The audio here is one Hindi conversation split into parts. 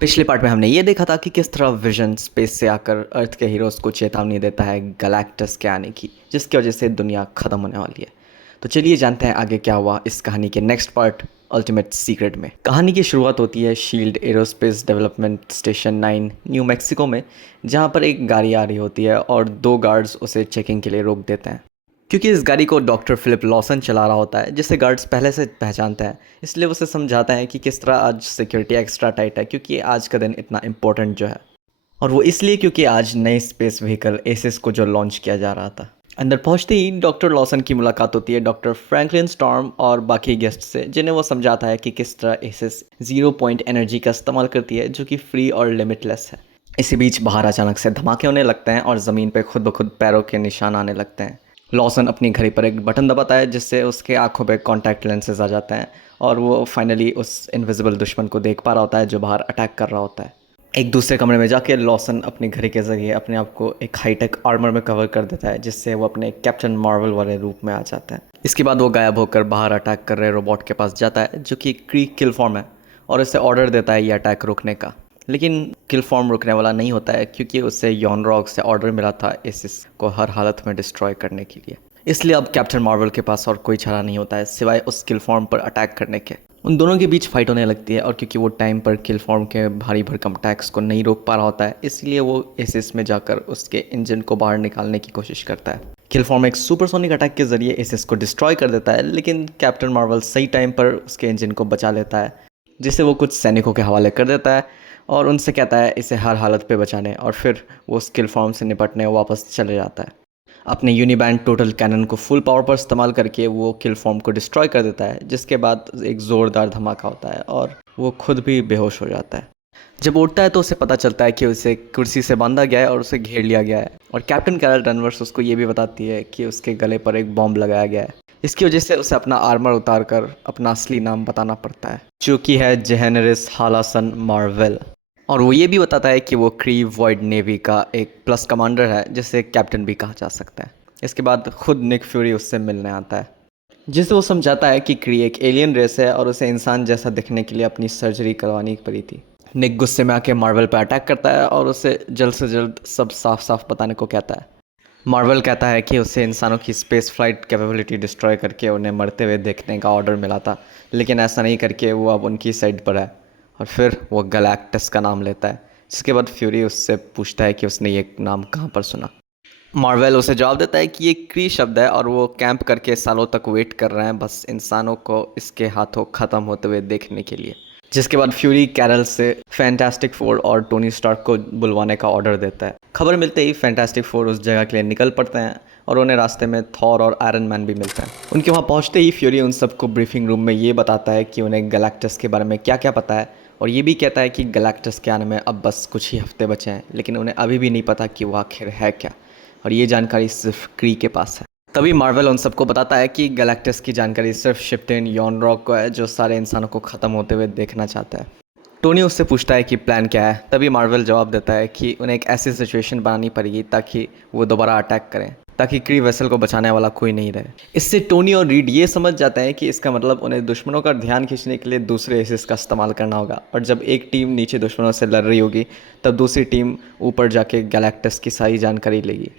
पिछले पार्ट में हमने ये देखा था कि किस तरह विजन स्पेस से आकर अर्थ के हीरोज़ को चेतावनी देता है गैलेक्टस के आने की, जिसकी वजह से दुनिया ख़त्म होने वाली है। तो चलिए जानते हैं आगे क्या हुआ इस कहानी के नेक्स्ट पार्ट अल्टीमेट सीक्रेट में। कहानी की शुरुआत होती है shield aerospace development station 9 new Mexico में, जहाँ पर एक गाड़ी आ रही होती है और दो गार्ड्स उसे चेकिंग के लिए रोक देते हैं। क्योंकि इस गाड़ी को डॉक्टर फिलिप लॉसन चला रहा होता है, जिसे गार्ड्स पहले से पहचानते हैं, इसलिए वो उसे समझाता है कि किस तरह आज सिक्योरिटी एक्स्ट्रा टाइट है, क्योंकि आज का दिन इतना इम्पोर्टेंट जो है। और वो इसलिए क्योंकि आज नई स्पेस व्हीकल एसिस को जो लॉन्च किया जा रहा था। अंदर पहुंचते ही डॉक्टर लॉसन की मुलाकात होती है डॉक्टर फ्रैंकलिन स्टॉर्म और बाकी गेस्ट से, जिन्हें वो समझाता है कि किस तरह एसिस 0 पॉइंट एनर्जी का इस्तेमाल करती है, जो कि फ्री और लिमिटलेस है। इसी बीच बाहर अचानक से धमाके होने लगते हैं और ज़मीन पर खुद ब खुद पैरों के निशान आने लगते हैं। लॉसन अपनी घड़ी पर एक बटन दबाता है, जिससे उसके आंखों पे कॉन्टैक्ट लेंसेज आ जाते हैं और वो फाइनली उस इनविजिबल दुश्मन को देख पा रहा होता है जो बाहर अटैक कर रहा होता है। एक दूसरे कमरे में जाके लॉसन अपनी घड़ी के ज़रिए अपने आप को एक हाईटेक आर्मर में कवर कर देता है, जिससे वो अपने कैप्टन मार्वल वाले रूप में आ जाता है। इसके बाद वो गायब होकर बाहर अटैक कर रहे रोबोट के पास जाता है, जो कि क्री किल फॉर्म है, और उसे ऑर्डर देता है ये अटैक रोकने का। लेकिन किल फॉर्म रुकने वाला नहीं होता है, क्योंकि उसे यॉनरॉक से ऑर्डर मिला था एसिस को हर हालत में डिस्ट्रॉय करने के लिए। इसलिए अब कैप्टन मार्वल के पास और कोई चारा नहीं होता है सिवाय उस किल फॉर्म पर अटैक करने के। उन दोनों के बीच फाइट होने लगती है, और क्योंकि वो टाइम पर किल फॉर्म के भारी भरकम अटैक्स को नहीं रोक पा रहा होता है, इसलिए वो एसिस में जाकर उसके इंजन को बाहर निकालने की कोशिश करता है। किल फॉर्म एक सुपरसोनिक अटैक के जरिए एसिस को डिस्ट्रॉय कर देता है, लेकिन कैप्टन मार्वल सही टाइम पर उसके इंजन को बचा लेता है, जिसे वो कुछ सैनिकों के हवाले कर देता है और उनसे कहता है इसे हर हालत पे बचाने, और फिर वो उस किल फॉर्म से निपटने वापस चले जाता है। अपने यूनिबैंड टोटल कैनन को फुल पावर पर इस्तेमाल करके वो किल फॉर्म को डिस्ट्रॉय कर देता है, जिसके बाद एक ज़ोरदार धमाका होता है और वो खुद भी बेहोश हो जाता है। जब उठता है तो उसे पता चलता है कि उसे कुर्सी से बांधा गया है और उसे घेर लिया गया है, और कैप्टन कैरल डनवर्स उसको ये भी बताती है कि उसके गले पर एक बॉम्ब लगाया गया है। इसकी वजह से उसे अपना आर्मर उतार कर अपना असली नाम बताना पड़ता है, जो कि है जेहेनरिस हालासन मार्वेल। और वो ये भी बताता है कि वो क्री वॉइड नेवी का एक प्लस कमांडर है, जिसे कैप्टन भी कहा जा सकता है। इसके बाद खुद निक फ्यूरी उससे मिलने आता है, जिसे वो समझाता है कि क्री एक एलियन रेस है और उसे इंसान जैसा दिखने के लिए अपनी सर्जरी करवानी पड़ी थी। निक गुस्से में आके मार्वल पर अटैक करता है और उसे जल्द से जल्द सब साफ साफ बताने को कहता है। मार्वल कहता है कि उसे इंसानों की स्पेस फ्लाइट कैपेबिलिटी डिस्ट्रॉय करके उन्हें मरते हुए देखने का ऑर्डर मिला था, लेकिन ऐसा नहीं करके वो अब उनकी साइड पर है। और फिर वो गैलेक्टस का नाम लेता है, जिसके बाद फ्यूरी उससे पूछता है कि उसने ये नाम कहाँ पर सुना। मार्वेल उसे जवाब देता है कि ये क्री शब्द है और वो कैंप करके सालों तक वेट कर रहे हैं बस इंसानों को इसके हाथों ख़त्म होते हुए देखने के लिए। जिसके बाद फ्यूरी कैरल से फैंटास्टिक फोर और टोनी स्टार्क को बुलवाने का ऑर्डर देता है। खबर मिलते ही फैंटास्टिक फोर उस जगह के लिए निकल पड़ते हैं और उन्हें रास्ते में थॉर और आयरन मैन भी मिलते हैं। उनके वहाँ पहुँचते ही फ्यूरी उन सबको ब्रीफिंग रूम में ये बताता है कि उन्हें गैलेक्टस के बारे में क्या क्या पता है, और ये भी कहता है कि गैलेक्टस के आने में अब बस कुछ ही हफ्ते बचे हैं, लेकिन उन्हें अभी भी नहीं पता कि वो आखिर है क्या, और ये जानकारी सिर्फ क्री के पास है। तभी मार्वल उन सबको बताता है कि गैलेक्टस की जानकारी सिर्फ शिफ्टेन यॉनरॉक को है, जो सारे इंसानों को ख़त्म होते हुए देखना चाहता है। टोनी उससे पूछता है कि प्लान क्या है। तभी मार्वल जवाब देता है कि उन्हें एक ऐसी सिचुएशन बनानी पड़ेगी ताकि वो दोबारा अटैक करें, ताकि क्री वेसल को बचाने वाला कोई नहीं रहे। इससे टोनी और रीड ये समझ जाते हैं कि इसका मतलब उन्हें दुश्मनों का ध्यान खींचने के लिए दूसरे एसिस का इस्तेमाल करना होगा, और जब एक टीम नीचे दुश्मनों से लड़ रही होगी तब दूसरी टीम ऊपर जाके गैलेक्टस की सारी जानकारी लेगी।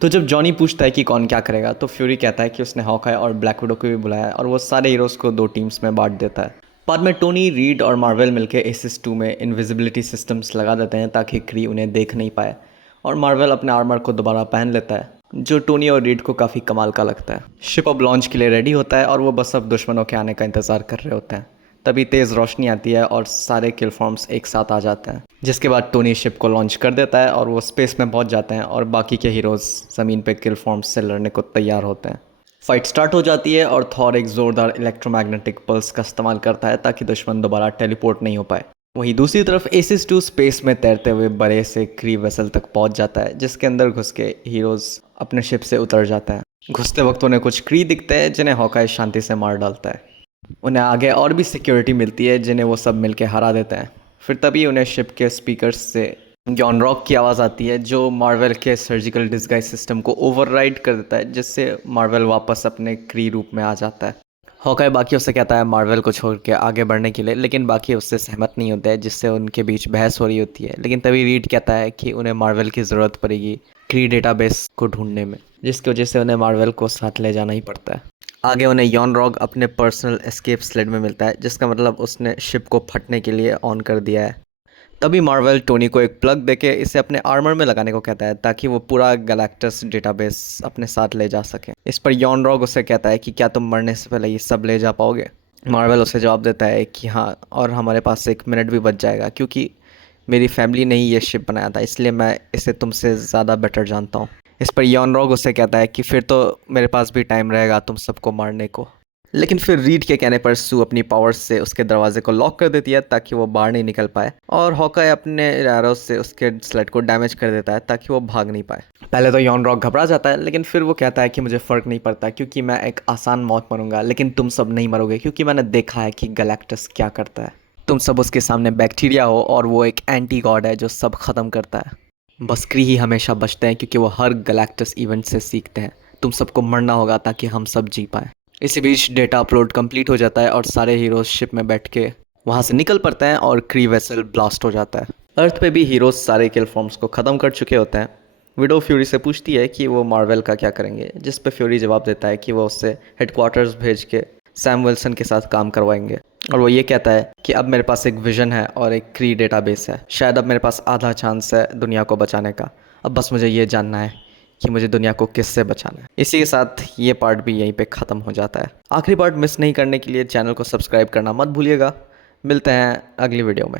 तो जब जॉनी पूछता है कि कौन क्या करेगा, तो फ्यूरी कहता है कि उसने हॉकाई और ब्लैक विडो को भी बुलाया है, और वो सारे हीरोज़ को दो टीम्स में बांट देता है। बाद में टोनी, रीड और मार्वल मिलकर एसिस 2 में इनविजिबिलिटी सिस्टम्स लगा देते हैं ताकि क्री उन्हें देख नहीं पाए, और मार्वल अपने आर्मर को दोबारा पहन लेता है, जो टोनी और रीड को काफ़ी कमाल का लगता है। शिप अब लॉन्च के लिए रेडी होता है और वो बस अब दुश्मनों के आने का इंतज़ार कर रहे होते हैं। तभी तेज़ रोशनी आती है और सारे किल फॉर्म्स एक साथ आ जाते हैं, जिसके बाद टोनी शिप को लॉन्च कर देता है और वो स्पेस में पहुंच जाते हैं, और बाकी के हीरोज़ ज़मीन पे किल फॉर्म्स से लड़ने को तैयार होते हैं। फाइट स्टार्ट हो जाती है और थॉर एक ज़ोरदार इलेक्ट्रोमैग्नेटिक पल्स का इस्तेमाल करता है ताकि दुश्मन दोबारा टेलीपोर्ट नहीं हो पाए। वहीं दूसरी तरफ एसिस 2 स्पेस में तैरते हुए बड़े से क्री वेसल तक पहुंच जाता है, जिसके अंदर घुस के हीरोज़ अपने शिप से उतर जाते हैं। घुसते वक्त उन्हें कुछ क्री दिखते हैं, जिन्हें हॉकाई शांति से मार डालता है। उन्हें आगे और भी सिक्योरिटी मिलती है, जिन्हें वो सब मिलके हरा देते हैं। फिर तभी उन्हें शिप के स्पीकर्स से यॉनरॉक की आवाज़ आती है, जो मार्वल के सर्जिकल डिस्गाइज सिस्टम को ओवरराइड कर देता है, जिससे मार्वल वापस अपने क्री रूप में आ जाता है। हॉकाई बाकियों से कहता है मार्वल को छोड़ के आगे बढ़ने के लिए, लेकिन बाकी उससे सहमत नहीं होते हैं, जिससे उनके बीच बहस हो रही होती है। लेकिन तभी रीड कहता है कि उन्हें मार्वल की ज़रूरत पड़ेगी क्री डेटाबेस को ढूंढने में, जिसकी वजह से उन्हें मार्वल को साथ ले जाना ही पड़ता है। आगे उन्हें यॉन रॉग अपने पर्सनल एस्केप स्लेड में मिलता है, जिसका मतलब उसने शिप को फटने के लिए ऑन कर दिया है। तभी मार्वल टोनी को एक प्लग देके इसे अपने आर्मर में लगाने को कहता है, ताकि वो पूरा गैलेक्टस डेटाबेस अपने साथ ले जा सके। इस पर यॉन रॉग उसे कहता है कि क्या तुम मरने से पहले ये सब ले जा पाओगे। मार्वल उसे जवाब देता है कि हाँ, और हमारे पास 1 मिनट भी बच जाएगा, क्योंकि मेरी फैमिली ने ही ये शिप बनाया था, इसलिए मैं इसे तुमसे ज़्यादा बेटर जानता हूँ। इस पर यॉन रॉग उसे कहता है कि फिर तो मेरे पास भी टाइम रहेगा तुम सबको मारने को। लेकिन फिर रीड के कहने पर सू अपनी पावर्स से उसके दरवाजे को लॉक कर देती है, ताकि वो बाहर नहीं निकल पाए, और हॉकाई अपने एरोस से उसके स्लेड को डैमेज कर देता है, ताकि वो भाग नहीं पाए। पहले तो यॉन रॉक घबरा जाता है, लेकिन फिर वो कहता है कि मुझे फ़र्क नहीं पड़ता, क्योंकि मैं एक आसान मौत मरूंगा, लेकिन तुम सब नहीं मरोगे, क्योंकि मैंने देखा है कि गैलेक्टस क्या करता है। तुम सब उसके सामने बैक्टीरिया हो, और वो एक एंटी गॉड है जो सब ख़त्म करता है। बस क्री ही हमेशा बचते हैं, क्योंकि वो हर गैलेक्टस इवेंट से सीखते हैं। तुम सबको मरना होगा ताकि हम सब जी पाएँ। इसी बीच डेटा अपलोड कंप्लीट हो जाता है, और सारे हीरोज शिप में बैठ के वहाँ से निकल पड़ते हैं, और क्री वेसल ब्लास्ट हो जाता है। अर्थ पे भी हीरोज सारे किल फॉर्म्स को ख़त्म कर चुके होते हैं। विडो फ्यूरी से पूछती है कि वो मार्वल का क्या करेंगे, जिस पे फ्यूरी जवाब देता है कि वो उससे हेडक्वार्टर्स भेज के सैम विल्सन के साथ काम करवाएंगे। और वो ये कहता है कि अब मेरे पास एक विजन है और एक क्री डेटाबेस है, शायद अब मेरे पास आधा चांस है दुनिया को बचाने का। अब बस मुझे ये जानना है कि मुझे दुनिया को किससे बचाना है। इसी के साथ ये पार्ट भी यहीं पे ख़त्म हो जाता है। आखिरी पार्ट मिस नहीं करने के लिए चैनल को सब्सक्राइब करना मत भूलिएगा। मिलते हैं अगली वीडियो में।